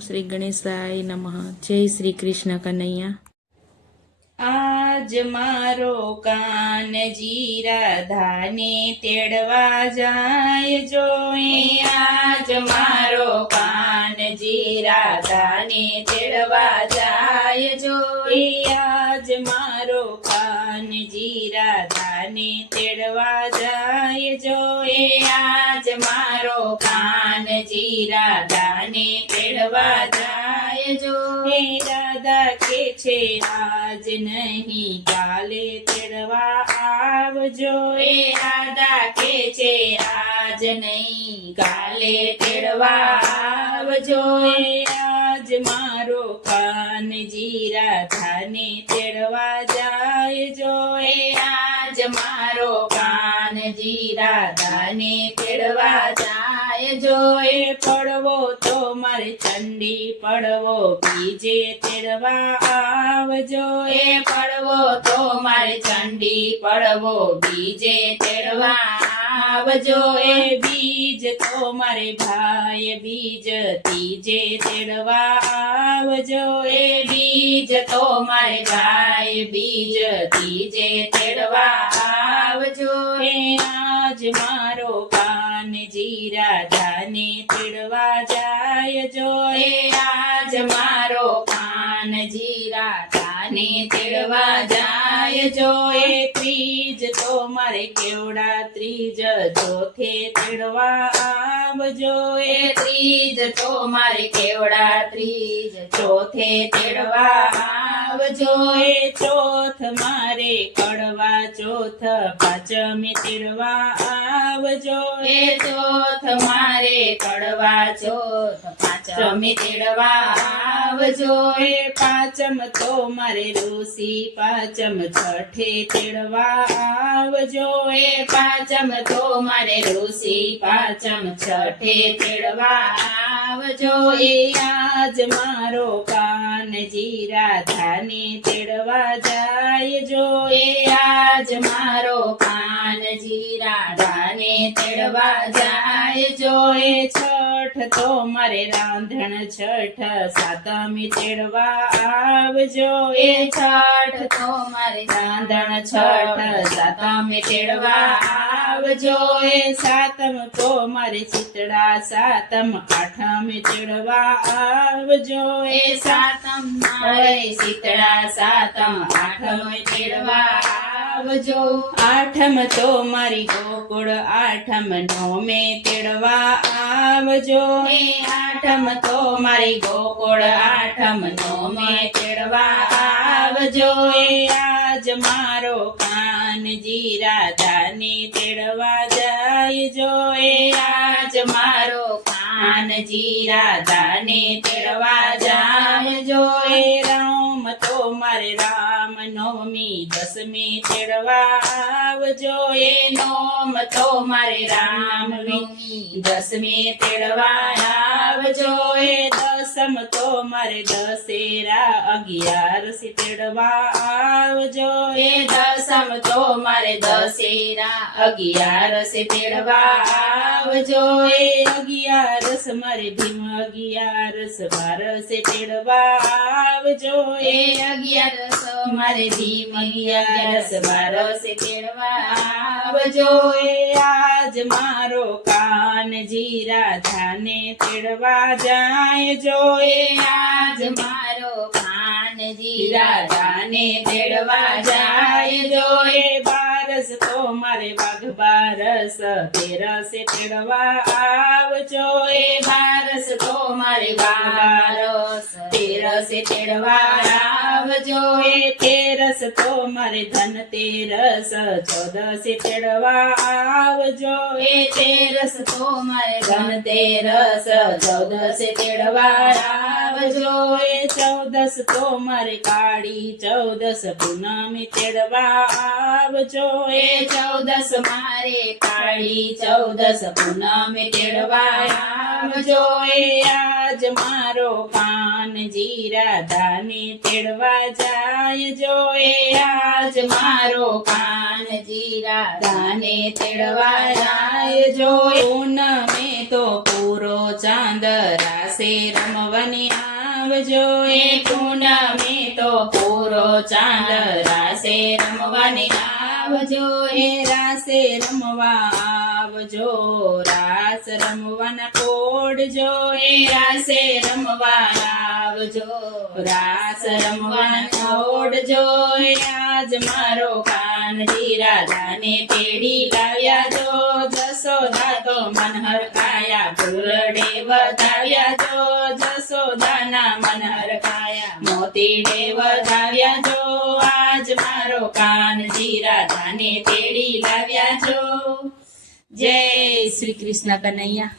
શ્રી ગણેશાય નમઃ. જય શ્રી કૃષ્ણ કનૈયા. આજ મારો કાનજી રાધાને તેડવા જાય જોએ. આજ મારો કાનજી રાધાને તેડવા જાય જોએ. આજ મારો કાનજી રાધાને તેડવા જાય જોએ. આજ મારો કાનજી રાધાને તેડવા જાય જોએ. રાધા કે છે આજ નહીં કાલે તેડવા આવજો. એ રાધા કે છે આજ નહીં કાલે તેડવા આવજો. એ આજ મારો કાનજી રાધાને તેડવા જાય જો. એ આજ મારો કાનજી રાધાને તેડવા જાય જો. એ પડવો તો મારે ચંડી પડવો બીજે તેડવા આવજો. એ પડવો તો મારે ચંડી પડવો બીજે તેડવા આવજો. એ બીજ તો મારે ભાઈ બીજ ત્રીજે તેડવા આવજો. એ બીજ તો મારે ભાઈ બીજ ત્રીજે તેડવા આવજો. એ આજ મારો કાનજી રાધાને તેડવા જાય જો. એ આજ મારો કાનજી રાધાને તેડવા જાય જો. એ ત્રીજ તો મારે કેવડા ત્રીજ ચોથે તેડવા આવજો. એ ત્રીજ તો મારે કેવડા ત્રીજ ચોથે તેડવા આવજો. એ ચોથ મારે કડવા ચોથ પાંચમે તેડવા આવજો. એ ચોથ મારે કડવા ચોથ પાંચમે તેડવા આવજો. એ પાંચમ તો મારે ઋષિ પાંચમ છઠે તેડવા આવજો. એ પાંચમ તો મારે ઋષિ પાંચમ છઠે તેડવા આવજો. એ આજ મારો કાનજી રાધાને તેડવા જાય જો. એ આજ મારો કાનજી રાધાને તેડવા જાય જો. એ છઠ તો મારે રાંધણ છઠ સાતમે તેડવા આવજો. એ છઠ તો મારે રાંધણ છઠ સાતમે તેડવા આવજો. એ સાતમ તો મારે શીતળા સાતમ આઠમે તેડવા આવજો. એ સાતમ મારે શીતળા સાતમ આઠમે તેડવા આવજો. આઠમ તો મારી ગોકુળ આઠમ નવમે તેડવા આવજો. એ આઠમ તો મારી ગોકુળ આઠમ નવમે તેડવા આવજો. એ આજ મારો કાનજી રાધાને તેડવા જાય જો. એ આજ મારો કાનજી રાધાને તેડવા જાય જો. એ રામ તો મારે રામ નવમી દસમી તેડવા આવજો. એ નોમ તો મારે રામ નવમી દસમી તેડવા આવજો. એ દસમ તો મારે દશેરા અગિયારસી તેડવા આવજો. એ દસમ તો મારે દશેરા અગિયારસી તેડવા આવજો. એ અગિયારસ મારે ભીમ અગિયારસ બારસે તેડવા આવજો. એ અગિયારસ મારે ભીમ અગિયારસ બારસે તેડવા આવજો. એ આજ મારો કાનજી રાધાને તેડવા જાય જો. એ આજ મારો કાનજી રાધાને તેડવા જાય જો. એ બારસ તો મારે વાઘ બારસ તેરસે તેડવા આવજો. એ બારસ તો મારે વાઘ બારસ તેરસે તેડવા આવજો. એ તેરસ તો મારે ધન તેરસ ચૌદસે તેડવા આવજો. એ તેરસ તો મારે ધન તેરસ ચૌદસે તેડવા આવજો. એ ચૌદસ તો મારે કાળી ચૌદસ પૂનમે તેડવા આવજો. એ ચૌદસ મારે કાળી ચૌદસ પૂનમે તેડવા આવજો. એ આજ આજ મારો કાનજી રાધાને તેડવા જાય જો એ આજ મારો કાનજી રાધાને તેડવા જાય જો પૂનમે તો પૂરો ચાંદ રાસે રમવાની આવજો એ પૂનમે તો પૂરો ચાંદ રાસે રમવાની આવજો એ રાસે રમવા આવજો રાસ રમવાના કોડજો એ રાસે રમવા આવજો રાસ રમવાના કોડજો એ આજ મારો કાનજી રાધાને તેડી લાવ્યા જો જસોદા તો મન હરખાયા ફૂલડે વધાવ્યા જો જસોદાના મન હરખાયા મોતીડે વધાવ્યા જો આજ મારો કાનજી રાધાને તેડી લાવ્યા જો જય શ્રી કૃષ્ણ કનૈયા.